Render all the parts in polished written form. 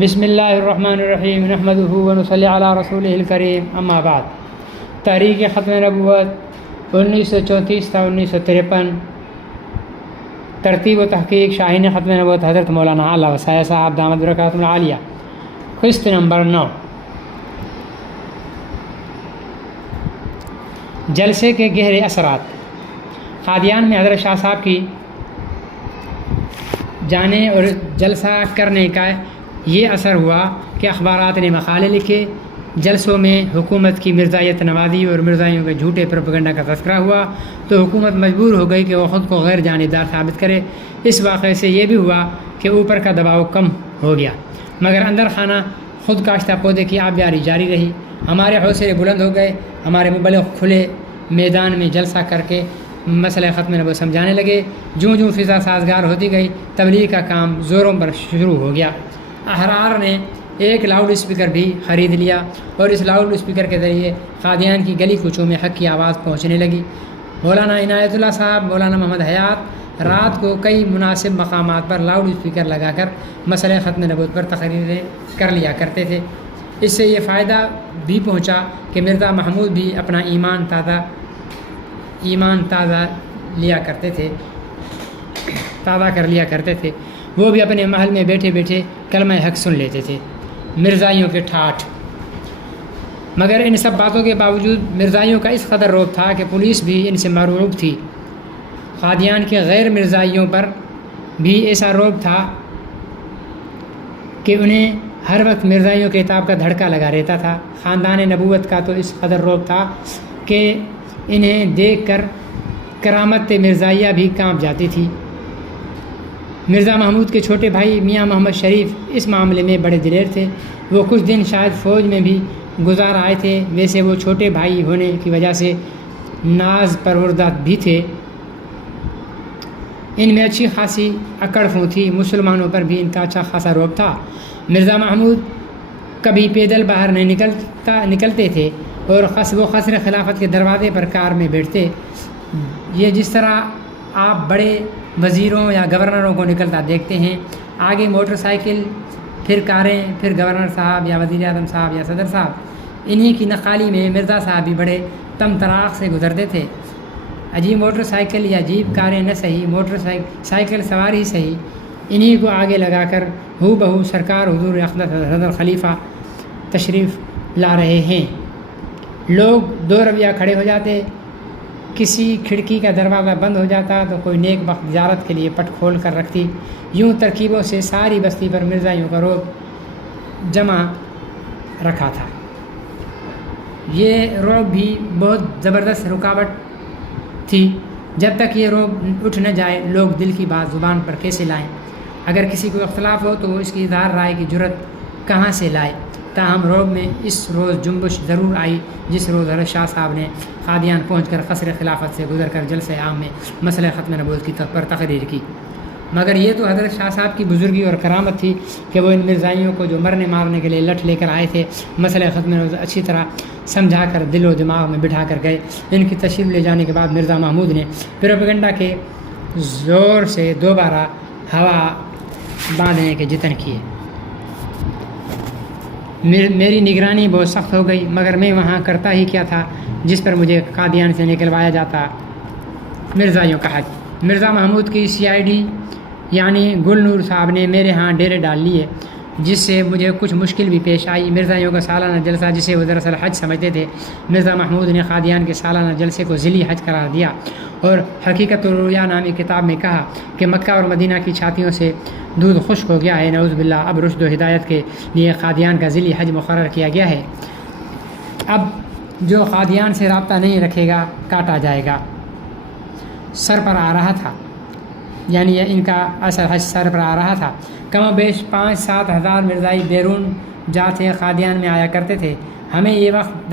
بسم اللہ الرحمن الرحیم نحمدہ ونصلی علی رسولہ الکریم اما بعد۔ تحریک ختم نبوت 1934 تا 1953، ترتیب و تحقیق شاہین ختم نبوت حضرت مولانا اعلیٰ وسایہ صاحب دامت برکاتہم العالیہ، قسط نمبر 9۔ جلسے کے گہرے اثرات۔ قادیان میں حضرت شاہ صاحب کی جانے اور جلسہ کرنے کا یہ اثر ہوا کہ اخبارات نے مقالے لکھے، جلسوں میں حکومت کی مرزائیت نوازی اور مرزائیوں کے جھوٹے پروپیگنڈا کا تذکرہ ہوا تو حکومت مجبور ہو گئی کہ وہ خود کو غیر جانبدار ثابت کرے۔ اس واقعے سے یہ بھی ہوا کہ اوپر کا دباؤ کم ہو گیا، مگر اندر خانہ خود کاشتہ پودے کی آبیاری جاری رہی۔ ہمارے حوصلے بلند ہو گئے، ہمارے مبلغ کھلے میدان میں جلسہ کر کے مسئلہ ختم نبوت سمجھانے لگے۔ جوں جوں فضا سازگار ہوتی گئی، تبلیغ کا کام زوروں پر شروع ہو گیا۔ احرار نے ایک لاؤڈ اسپیکر بھی خرید لیا اور اس لاؤڈ اسپیکر کے ذریعے قادیان کی گلی کوچوں میں حق کی آواز پہنچنے لگی۔ مولانا عنایت اللہ صاحب، مولانا محمد حیات رات کو کئی مناسب مقامات پر لاؤڈ اسپیکر لگا کر مسئلہ ختم نبوت پر تقریریں کر لیا کرتے تھے۔ اس سے یہ فائدہ بھی پہنچا کہ مرزا محمود بھی اپنا ایمان تازہ کر لیا کرتے تھے۔ وہ بھی اپنے محل میں بیٹھے بیٹھے کلمہ حق سن لیتے تھے۔ مرزائیوں کے ٹھاٹھ۔ مگر ان سب باتوں کے باوجود مرزائیوں کا اس قدر رعب تھا کہ پولیس بھی ان سے مرعوب تھی۔ قادیان کے غیر مرزائیوں پر بھی ایسا رعب تھا کہ انہیں ہر وقت مرزائیوں کے کتاب کا دھڑکا لگا رہتا تھا۔ خاندان نبوت کا تو اس قدر رعب تھا کہ انہیں دیکھ کر کرامت مرزائیہ بھی کانپ جاتی تھی۔ مرزا محمود کے چھوٹے بھائی میاں محمد شریف اس معاملے میں بڑے دلیر تھے۔ وہ کچھ دن شاید فوج میں بھی گزار آئے تھے، ویسے وہ چھوٹے بھائی ہونے کی وجہ سے ناز پروردہ بھی تھے۔ ان میں اچھی خاصی اکڑ فوں تھی، مسلمانوں پر بھی ان کا اچھا خاصا رعب تھا۔ مرزا محمود کبھی پیدل باہر نہیں نکلتے تھے اور وہ قصر خلافت کے دروازے پر کار میں بیٹھتے، یہ جس طرح آپ بڑے وزیروں یا گورنروں کو نکلتا دیکھتے ہیں۔ آگے موٹر سائیکل، پھر کاریں، پھر گورنر صاحب یا وزیر اعظم صاحب یا صدر صاحب۔ انہی کی نقالی میں مرزا صاحب بھی بڑے تم طراق سے گزرتے تھے۔ عجیب موٹر سائیکل یا جیپ کاریں نہ صحیح، موٹر سائیکل سوار ہی صحیح، انہی کو آگے لگا کر ہو بہو سرکار حضور اقدس حضرت خلیفہ تشریف لا رہے ہیں۔ لوگ دو رویہ کھڑے ہو جاتے، کسی کھڑکی کا دروازہ بند ہو جاتا تو کوئی نیک بخت زیارت کے لیے پٹ کھول کر رکھتی۔ یوں ترکیبوں سے ساری بستی پر مرزائیوں کا رعب جمع رکھا تھا۔ یہ رعب بھی بہت زبردست رکاوٹ تھی۔ جب تک یہ رعب اٹھ نہ جائے، لوگ دل کی بات زبان پر کیسے لائیں؟ اگر کسی کو اختلاف ہو تو وہ اس کی اظہار رائے کی جرأت کہاں سے لائے؟ تاہم رعب میں اس روز جنبش ضرور آئی جس روز حضرت شاہ صاحب نے قادیان پہنچ کر قصر خلافت سے گزر کر جلسہ عام میں مسئلہ ختم نبوت کی پر تقریر کی۔ مگر یہ تو حضرت شاہ صاحب کی بزرگی اور کرامت تھی کہ وہ ان مرزائیوں کو جو مرنے مارنے کے لیے لٹ لے کر آئے تھے، مسئلہ ختم نبوت اچھی طرح سمجھا کر دل و دماغ میں بٹھا کر گئے۔ ان کی تشریف لے جانے کے بعد مرزا محمود نے پروپیگنڈا کے زور سے دوبارہ ہوا باندھنے کے جتن کیے۔ میری نگرانی بہت سخت ہو گئی، مگر میں وہاں کرتا ہی کیا تھا جس پر مجھے قادیان سے نکلوایا جاتا۔ مرزائیوں کا حج۔ مرزا محمود کی CID یعنی گل نور صاحب نے میرے ہاں ڈیرے ڈال لیے، جس سے مجھے کچھ مشکل بھی پیش آئی۔ مرزائیوں کا سالانہ جلسہ جسے وہ دراصل حج سمجھتے تھے، مرزا محمود نے قادیان کے سالانہ جلسے کو ذیلی حج قرار دیا اور حقیقت الرؤیا نامی کتاب میں کہا کہ مکہ اور مدینہ کی چھاتیوں سے دودھ خشک ہو گیا ہے، نعوذ باللہ، اب رشد و ہدایت کے لیے قادیان کا ذیلی حج مقرر کیا گیا ہے۔ اب جو قادیان سے رابطہ نہیں رکھے گا کاٹا جائے گا۔ سر پر آ رہا تھا، یعنی ان کا اصل حج سر پر آ رہا تھا۔ کم و بیش 5-7 ہزار مرزائی بیرون جاتے قادیان میں آیا کرتے تھے۔ ہمیں یہ دقت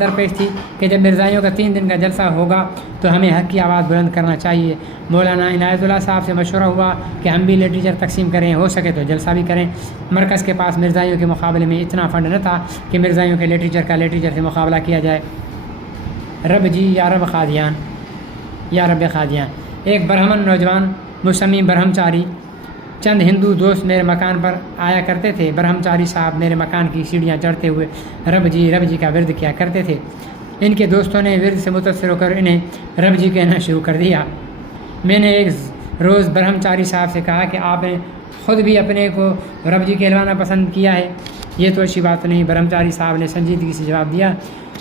درپیش تھی کہ جب مرزائیوں کا 3 دن کا جلسہ ہوگا تو ہمیں حق کی آواز بلند کرنا چاہیے۔ مولانا عنایت اللہ صاحب سے مشورہ ہوا کہ ہم بھی لٹریچر تقسیم کریں، ہو سکے تو جلسہ بھی کریں۔ مرکز کے پاس مرزائیوں کے مقابلے میں اتنا فنڈ نہ تھا کہ مرزائیوں کے لٹریچر سے مقابلہ کیا جائے۔ رب جی یا رب قادیان، یا رب قادیان۔ ایک برہمن نوجوان مسمی برہمچاری چند ہندو دوست میرے مکان پر آیا کرتے تھے۔ برہمچاری صاحب میرے مکان کی سیڑھیاں چڑھتے ہوئے رب جی کا ورد کیا کرتے تھے۔ ان کے دوستوں نے ورد سے متاثر ہو کر انہیں رب جی کہنا شروع کر دیا۔ میں نے ایک روز برہمچاری صاحب سے کہا کہ آپ نے خود بھی اپنے کو رب جی کہلوانا پسند کیا ہے، یہ تو اچھی بات نہیں۔ برہمچاری صاحب نے سنجیدگی سے جواب دیا،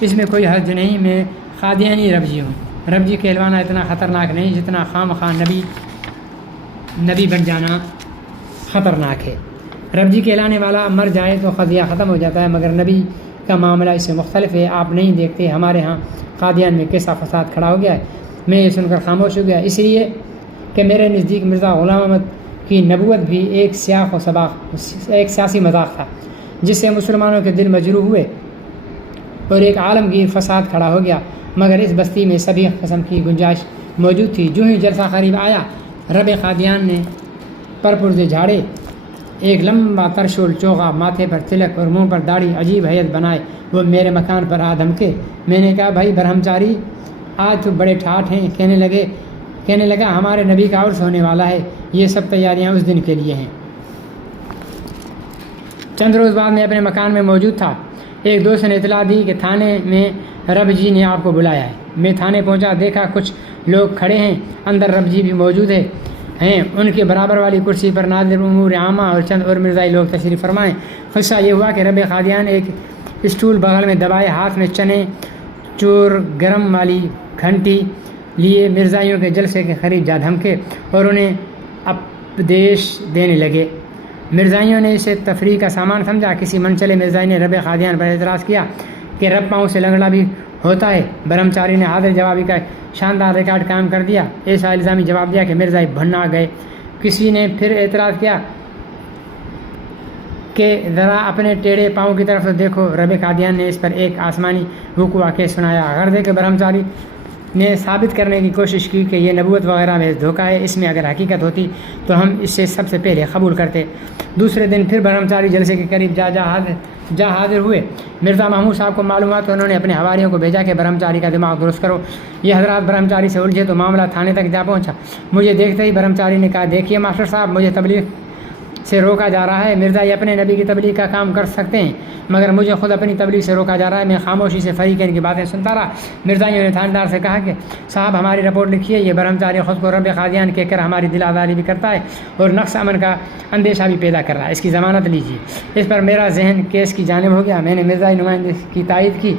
اس میں کوئی حرج نہیں، میں قادیانی رب جی ہوں۔ رب جی کہلوانا اتنا خطرناک نہیں جتنا خام خواہ نبی بن جانا خطرناک ہے۔ رب جی کہلانے والا مر جائے تو قضیہ ختم ہو جاتا ہے، مگر نبی کا معاملہ اس سے مختلف ہے۔ آپ نہیں دیکھتے ہمارے ہاں قادیان میں کیسا فساد کھڑا ہو گیا ہے۔ میں یہ سن کر خاموش ہو گیا، اس لیے کہ میرے نزدیک مرزا غلام احمد کی نبوت بھی ایک سیاسی مذاق تھا جس سے مسلمانوں کے دل مجروح ہوئے اور ایک عالمگیر فساد کھڑا ہو گیا، مگر اس بستی میں سبھی قسم کی گنجائش موجود تھی۔ جو ہی جلسہ قریب آیا، رب قادیان نے پرپرزے جھاڑے، ایک لمبا ترشول چوغا ماتھے پر تلک اور منہ پر داڑھی عجیب حیت بنائے وہ میرے مکان پر آ دھمکے۔ میں نے کہا، بھائی برہمچاری، آج تو بڑے ٹھاٹ ہیں۔ کہنے لگا ہمارے نبی کا عرس ہونے والا ہے، یہ سب تیاریاں اس دن کے لیے ہیں۔ چند روز بعد میں اپنے مکان میں موجود تھا۔ ایک دوست نے اطلاع دی کہ تھانے میں رب جی نے آپ کو بلایا ہے۔ میں تھانے پہنچا، دیکھا کچھ لوگ کھڑے ہیں، اندر رب جی بھی موجود ہیں۔ ان کے برابر والی کرسی پر ناظر امور عامہ اور چند اور مرزائی لوگ تشریف فرمائیں۔ قصہ یہ ہوا کہ رب قادیان ایک اسٹول بغل میں دبائے، ہاتھ میں چنے چور گرم والی گھنٹی لیے مرزائیوں کے جلسے کے قریب جا دھمکے اور انہیں اپدیش دینے لگے۔ مرزائیوں نے اسے تفریح کا سامان سمجھا۔ کسی منچلے مرزائی نے رب قادیان پر اعتراض کیا کہ رب پاؤں سے لنگڑا بھی ہوتا ہے۔ برہمچاری نے حاضر جوابی کا شاندار ریکارڈ قائم کر دیا، ایسا الزامی جواب دیا کہ مرزائی بھنا گئے۔ کسی نے پھر اعتراض کیا کہ ذرا اپنے ٹیڑھے پاؤں کی طرف دیکھو۔ رب قادیان نے اس پر ایک آسمانی وقوع کیس سنایا۔ غرض ہے کہ برہمچاری نے ثابت کرنے کی کوشش کی کہ یہ نبوت وغیرہ میں دھوکہ ہے، اس میں اگر حقیقت ہوتی تو ہم اس سے سب سے پہلے قبول کرتے۔ دوسرے دن پھر برہمچاری جلسے کے قریب جا حاضر ہوئے۔ مرزا محمود صاحب کو معلومات تو انہوں نے اپنے حواریوں کو بھیجا کہ برہمچاری کا دماغ درست کرو۔ یہ حضرات برہمچاری سے الجھے تو معاملہ تھانے تک جا پہنچا۔ مجھے دیکھتے ہی برہمچاری نے کہا، دیکھیے ماسٹر صاحب، مجھے تبلیغ سے روکا جا رہا ہے۔ مرزائی اپنے نبی کی تبلیغ کا کام کر سکتے ہیں، مگر مجھے خود اپنی تبلیغ سے روکا جا رہا ہے۔ میں خاموشی سے فریقین کی باتیں سنتا رہا۔ مرزائیوں نے تھاندار سے کہا کہ صاحب ہماری رپورٹ لکھیے، یہ برہمچاری خود کو رب قادیان کہہ کر ہماری دل آزاری بھی کرتا ہے اور نقص امن کا اندیشہ بھی پیدا کر رہا ہے، اس کی ضمانت لیجیے۔ اس پر میرا ذہن کیس کی جانب ہو گیا۔ میں نے مرزائی نمائندے کی تائید کی۔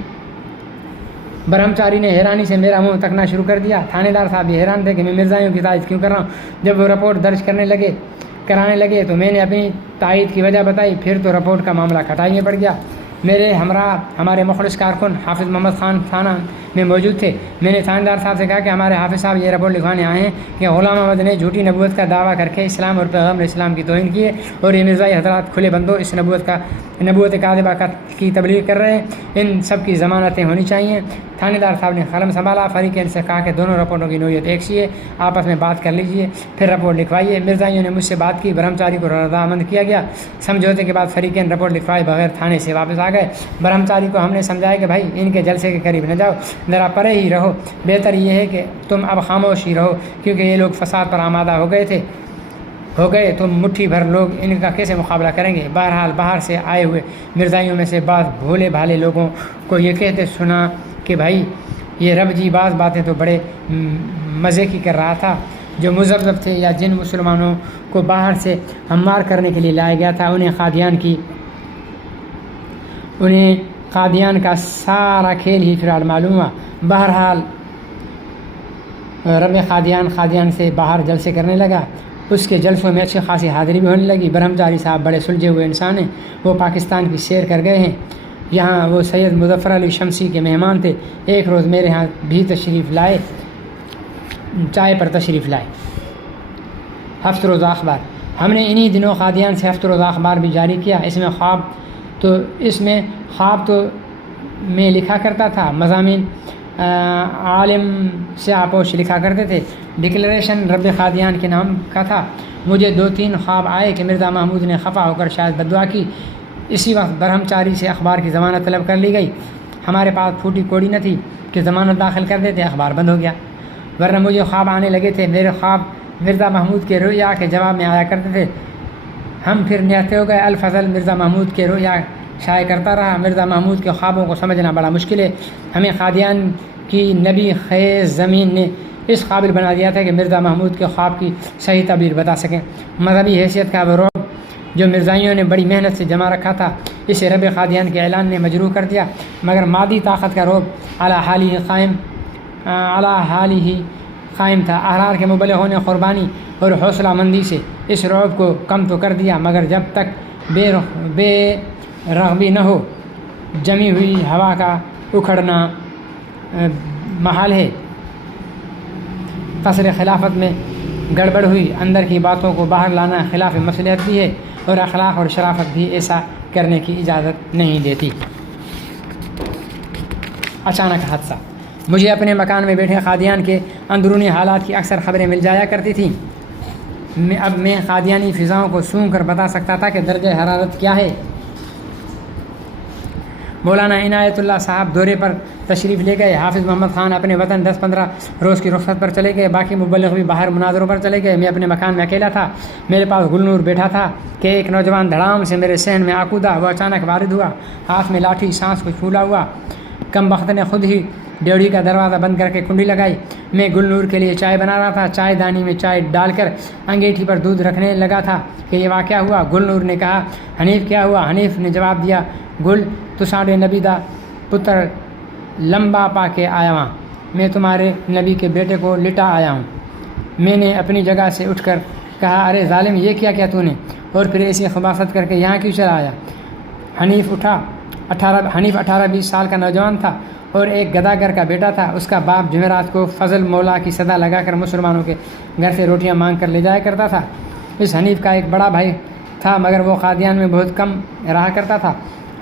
برہمچاری نے حیرانی سے میرا منہ تکنا شروع کر دیا۔ تھانے دار صاحب یہ حیران تھے کہ میں مرزائیوں کی تائید کیوں کر رہا ہوں۔ جب وہ رپورٹ درج کرانے لگے تو میں نے اپنی تائید کی وجہ بتائی، پھر تو رپورٹ کا معاملہ کھٹائی میں پڑ گیا۔ میرے ہمراہ ہمارے مخلص کارکن حافظ محمد خان تھانہ میں موجود تھے۔ میں نے تھانے دار صاحب سے کہا کہ ہمارے حافظ صاحب یہ رپورٹ لکھوانے آئے ہیں کہ غلام احمد نے جھوٹی نبوت کا دعویٰ کر کے اسلام اور پیغمبر اسلام کی توہین کی ہے اور یہ مرزائی حضرات کھلے بندوں اس نبوت کاذبہ کی تبلیغ کر رہے ہیں، ان سب کی ضمانتیں ہونی چاہیے۔ تھانے دار صاحب نے قلم سنبھالا، فریقین سے کہا کہ دونوں رپورٹوں کی نوعیت ایک سی ہے، آپس میں بات کر لیجیے پھر رپورٹ لکھوائیے۔ مرزائیوں نے مجھ سے بات کی، برہمچاری کو رضامند کیا گیا۔ سمجھوتے کے بعد فریقین رپورٹ لکھوائے بغیر تھانے سے واپس آ گئے۔ برہمچاری کو ہم نے سمجھایا کہ بھائی ان کے جلسے کے قریب نہ جاؤ، ذرا پرے ہی رہو، بہتر یہ ہے کہ تم اب خاموش ہی رہو، کیونکہ یہ لوگ فساد پر آمادہ ہو گئے تو مٹھی بھر لوگ ان کا کیسے مقابلہ کریں گے۔ بہرحال باہر سے آئے ہوئے مرزائیوں میں سے بعض بھولے بھالے لوگوں کو یہ کہتے سنا کہ بھائی یہ رب جی بعض باتیں تو بڑے مزے کی کر رہا تھا۔ جو مذبذب تھے یا جن مسلمانوں کو باہر سے ہموار کرنے کے لیے لایا گیا تھا، انہیں قادیان کا سارا کھیل ہی فی الحال معلوم ہوا۔ بہرحال رب قادیان سے باہر جلسے کرنے لگا۔ اس کے جلسوں میں اچھی خاصی حاضری بھی ہونے لگی۔ برہمچاری صاحب بڑے سلجھے ہوئے انسان ہیں، وہ پاکستان کی سیر کر گئے ہیں، یہاں وہ سید مظفر علی شمسی کے مہمان تھے۔ ایک روز میرے ہاں بھی چائے پر تشریف لائے۔ ہفت روزہ اخبار، ہم نے انہی دنوں قادیان سے ہفت روزہ اخبار بھی جاری کیا۔ اس میں خواب تو میں لکھا کرتا تھا، مضامین عالم سے آپوش لکھا کرتے تھے۔ ڈکلیریشن رب قادیان کے نام کا تھا۔ مجھے 2-3 خواب آئے کہ مرزا محمود نے خفا ہو کر شاید بددعا کی۔ اسی وقت برہمچاری سے اخبار کی ضمانت طلب کر لی گئی۔ ہمارے پاس پھوٹی کوڑی نہ تھی کہ ضمانت داخل کر دیتے، اخبار بند ہو گیا، ورنہ مجھے خواب آنے لگے تھے۔ میرے خواب مرزا محمود کے رؤیا کے جواب میں آیا کرتے تھے۔ ہم پھر نہتے ہو گئے۔ الفضل مرزا محمود کے رویا شائع کرتا رہا۔ مرزا محمود کے خوابوں کو سمجھنا بڑا مشکل ہے۔ ہمیں قادیان کی نبی خیز زمین نے اس قابل بنا دیا تھا کہ مرزا محمود کے خواب کی صحیح تعبیر بتا سکیں۔ مذہبی حیثیت کا وہ رعب جو مرزائیوں نے بڑی محنت سے جمع رکھا تھا، اسے رب قادیان کے اعلان نے مجروح کر دیا، مگر مادی طاقت کا رعب علی حال ہی قائم تھا۔ احرار کے مبلغوں نے قربانی اور حوصلہ مندی سے اس رعب کو کم تو کر دیا، مگر جب تک بے رغبی نہ ہو، جمی ہوئی ہوا کا اکھڑنا محال ہے۔ قصر خلافت میں گڑبڑ ہوئی، اندر کی باتوں کو باہر لانا خلاف مصلحت بھی ہے، اور اخلاق اور شرافت بھی ایسا کرنے کی اجازت نہیں دیتی۔ اچانک حادثہ۔ مجھے اپنے مکان میں بیٹھے قادیان کے اندرونی حالات کی اکثر خبریں مل جایا کرتی تھیں۔ اب میں قادیانی فضاؤں کو سونگھ کر بتا سکتا تھا کہ درجہ حرارت کیا ہے۔ مولانا عنایت اللہ صاحب دورے پر تشریف لے گئے۔ حافظ محمد خان اپنے وطن 10-15 روز کی رخصت پر چلے گئے۔ باقی مبلغ بھی باہر مناظروں پر چلے گئے۔ میں اپنے مکان میں اکیلا تھا۔ میرے پاس گلنور بیٹھا تھا کہ ایک نوجوان دھڑام سے میرے صحن میں آکودہ۔ وہ اچانک وارد ہوا، ہاتھ میں لاٹھی، سانس کو پھولا ہوا۔ کم بخت نے خود ہی ڈیوڑی کا دروازہ بند کر کے کنڈی لگائی۔ میں گلنور کے لیے چائے بنا رہا تھا۔ چائے دانی میں چائے ڈال کر انگیٹھی پر دودھ رکھنے لگا تھا کہ یہ واقعہ ہوا۔ گلنور نے کہا، حنیف کیا ہوا؟ حنیف نے جواب دیا، گل تو ساڑھے نبی دا پتر لمبا پا کے آیا ہوں، میں تمہارے نبی کے بیٹے کو لٹا آیا ہوں۔ میں نے اپنی جگہ سے اٹھ کر کہا، ارے ظالم، یہ کیا تو نے؟ اور پھر ایسی خباثت کر کے یہاں کیوں چلا آیا؟ حنیف 18-20 سال کا نوجوان تھا اور ایک گداگر کا بیٹا تھا۔ اس کا باپ جمعرات کو فضل مولا کی صدا لگا کر مسلمانوں کے گھر سے روٹیاں مانگ کر لے جایا کرتا تھا۔ اس حنیف کا ایک بڑا بھائی تھا، مگر وہ قادیان میں بہت کم رہا کرتا تھا۔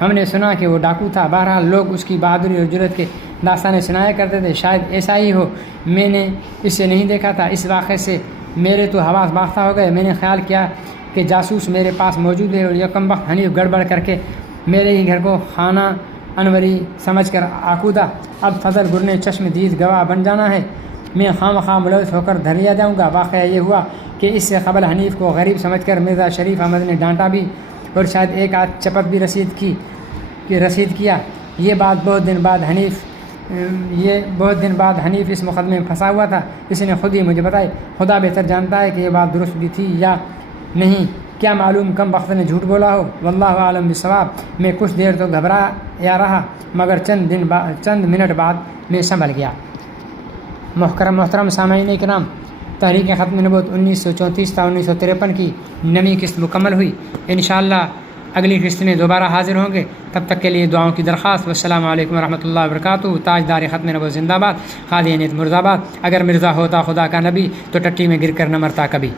ہم نے سنا کہ وہ ڈاکو تھا۔ بہرحال لوگ اس کی بہادری اور جرأت کے داستانیں سنایا کرتے تھے۔ شاید ایسا ہی ہو، میں نے اسے نہیں دیکھا تھا۔ اس واقعے سے میرے تو حواس باختہ ہو گئے۔ میں نے خیال کیا کہ جاسوس میرے پاس موجود ہے، اور یکم وقت حنیف گڑبڑ کر کے میرے ہی گھر کو خانہ انوری سمجھ کر آکودہ۔ اب فضل گرنے چشم دید گواہ بن جانا ہے، میں خواہ ملوث ہو کر دھر لیا جاؤں گا۔ واقعہ یہ ہوا کہ اس سے قبل حنیف کو غریب سمجھ کر مرزا شریف احمد نے ڈانٹا بھی، اور شاید ایک آدھ چپت بھی رسید کیا۔ یہ بہت دن بعد حنیف اس مقدمے میں پھنسا ہوا تھا۔ اس نے خود ہی مجھے بتائی۔ خدا بہتر جانتا ہے کہ یہ بات درست بھی تھی یا نہیں، کیا معلوم کم وقت نے جھوٹ بولا ہو، واللہ عالم بالصواب۔ میں کچھ دیر تو گھبرایا رہا، مگر چند منٹ بعد میں سنبھل گیا۔ محترم سامعین کرام، تحریک ختم نبوت 1934 تا 1953 کی 9ویں قسط مکمل ہوئی۔ انشاءاللہ اگلی قسط میں دوبارہ حاضر ہوں گے۔ تب تک کے لیے دعاؤں کی درخواست۔ والسلام علیکم ورحمۃ اللہ وبرکاتہ۔ تاجدار ختم نبوت زندہ باد، قادیانیت مردہ باد۔ اگر مرزا ہوتا خدا کا نبی تو ٹٹی میں گر کر نہ مرتا کبھی۔